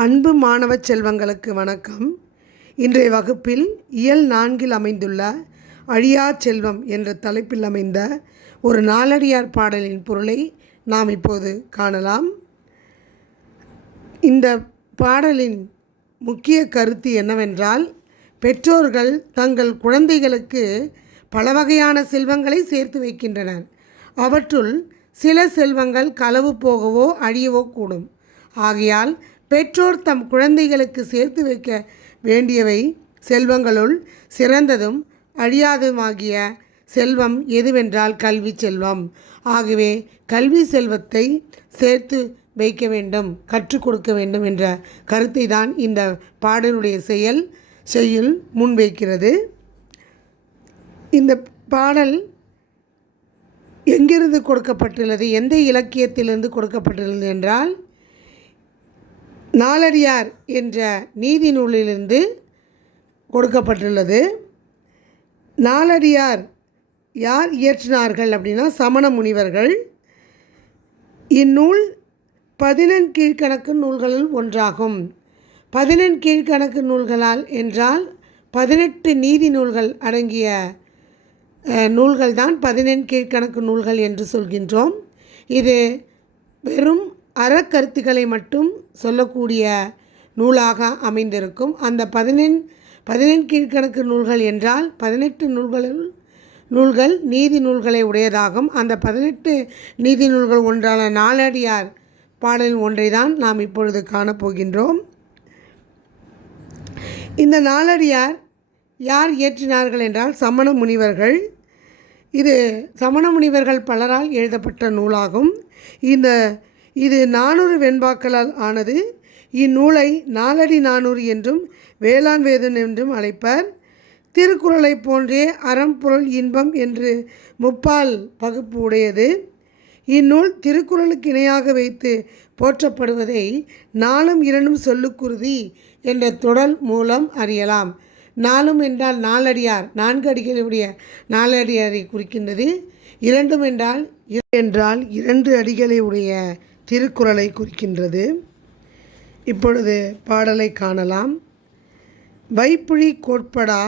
அன்பு மாணவ செல்வங்களுக்கு வணக்கம். இன்றைய வகுப்பில் இயல் 4 அமைந்துள்ள அழியா செல்வம் என்ற தலைப்பில் அமைந்த ஒரு நாலடியார் பாடலின் பொருளை நாம் இப்போது காணலாம். இந்த பாடலின் முக்கிய கருத்து என்னவென்றால், பெற்றோர்கள் தங்கள் குழந்தைகளுக்கு பல வகையான செல்வங்களை சேர்த்து வைக்கின்றனர். அவற்றுள் சில செல்வங்கள் களவு போகவோ அழியவோ கூடும். ஆகையால் பெற்றோர் தம் குழந்தைகளுக்கு சேர்த்து வைக்க வேண்டியவை செல்வங்களுள் சிறந்ததும் அழியாததுமாகிய செல்வம் எதுவென்றால் கல்வி செல்வம். ஆகவே கல்வி செல்வத்தை சேர்த்து வைக்க வேண்டும், கற்றுக் கொடுக்க வேண்டும் என்ற கருத்தை தான் இந்த பாடலுடைய செய்யுள் முன்வைக்கிறது. இந்த பாடல் எங்கிருந்து கொடுக்கப்பட்டுள்ளது, எந்த இலக்கியத்திலிருந்து கொடுக்கப்பட்டுள்ளது என்றால், நாலடியார் என்ற நீதி நூலிலிருந்து கொடுக்கப்பட்டுள்ளது. நாலடியார் யார் இயற்றினார்கள் அப்படின்னா, சமண முனிவர்கள். இந்நூல் 14 கீழ்க்கணக்கு நூல்களில் ஒன்றாகும். 14 கீழ்க்கணக்கு நூல்களால் என்றால் 18 நீதி நூல்கள் அடங்கிய நூல்கள் தான் 14 கீழ்க்கணக்கு நூல்கள் என்று சொல்கின்றோம். இது வெறும் அறக்கருத்துக்களை மட்டும் சொல்லக்கூடிய நூலாக அமைந்திருக்கும். அந்த 14 கீழ்க்கணக்கு நூல்கள் என்றால் 18 நூல்கள் நீதி நூல்களை உடையதாகும். அந்த 18 நீதி நூல்கள் ஒன்றான நாலடியார் பாடல் ஒன்றை தான் நாம் இப்பொழுது காணப்போகின்றோம். இந்த நாலடியார் யார் இயற்றினார்கள் என்றால் சமண முனிவர்கள். இது சமண முனிவர்கள் பலரால் எழுதப்பட்ட நூலாகும். இது 400 வெண்பாக்களால் ஆனது. இந்நூலை நாலடி 400 என்றும் வேளாண் வேதம் என்றும் அழைப்பர். திருக்குறளை போன்றே அறம் பொருள் இன்பம் என்று முப்பால் பகுப்பு உடையது. இந்நூல் திருக்குறளுக்கு இணையாக வைத்து போற்றப்படுவதை 4ம் 2ம் சொல்லுக்குருதி என்ற தொடர் மூலம் அறியலாம். 4 என்றால் நாலடியார், 4 அடிகளுடைய நாலடியாரை குறிக்கின்றது. 2 என்றால் 2 அடிகளை உடைய திருக்குறளை குறிக்கின்றது. இப்பொழுது பாடலை காணலாம். வைப்புழி கோட்படா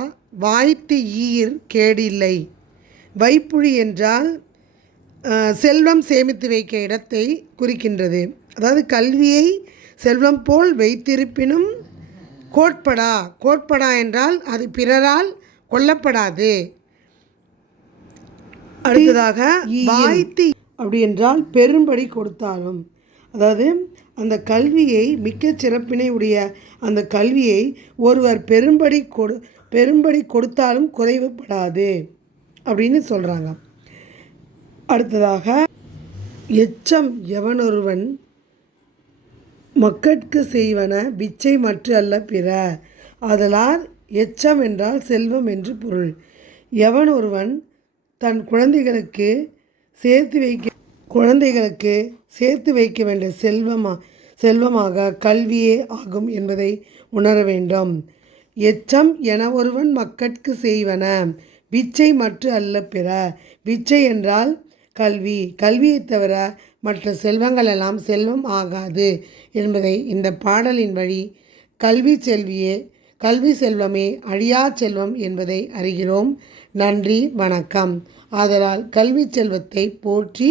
வாய்த்து ஈர் கேடில்லை. வைப்புழி என்றால் செல்வம் சேமித்து வைக்க இடத்தை குறிக்கின்றது. அதாவது கல்வியை செல்வம் போல் வைத்திருப்பினும் கோட்படா என்றால் அது பிறரால் கொல்லப்படாது. அடுத்ததாக வாய்த்து அப்படி என்றால் பெரும்படி கொடுத்தாலும், அதாவது அந்த கல்வியை மிக்க சிறப்பினை உடைய அந்த கல்வியை ஒருவர் பெரும்படி கொடுத்தாலும் குறைவுபடாது அப்படின்னு சொல்கிறாங்க. அடுத்ததாக எச்சம் எவனொருவன் மக்கட்கு செய்வன பிச்சை மற்ற அல்ல பிற. ஆதலால் எச்சம் என்றால் செல்வம் என்று பொருள். எவன் ஒருவன் தன் குழந்தைகளுக்கு சேர்த்து வைக்க வேண்டிய செல்வமாக கல்வியே ஆகும் என்பதை உணர வேண்டும். எச்சம் என ஒருவன் மக்கட்கு செய்வன பிச்சை மற்ற அல்ல பிற. பிச்சை என்றால் கல்வியை தவிர மற்ற செல்வங்கள் எல்லாம் செல்வம் ஆகாது என்பதை இந்த பாடலின் வழி கல்வி செல்வமே அழியா செல்வம் என்பதை அறிகிறோம். நன்றி, வணக்கம். ஆதலால் கல்வி செல்வத்தை போற்றி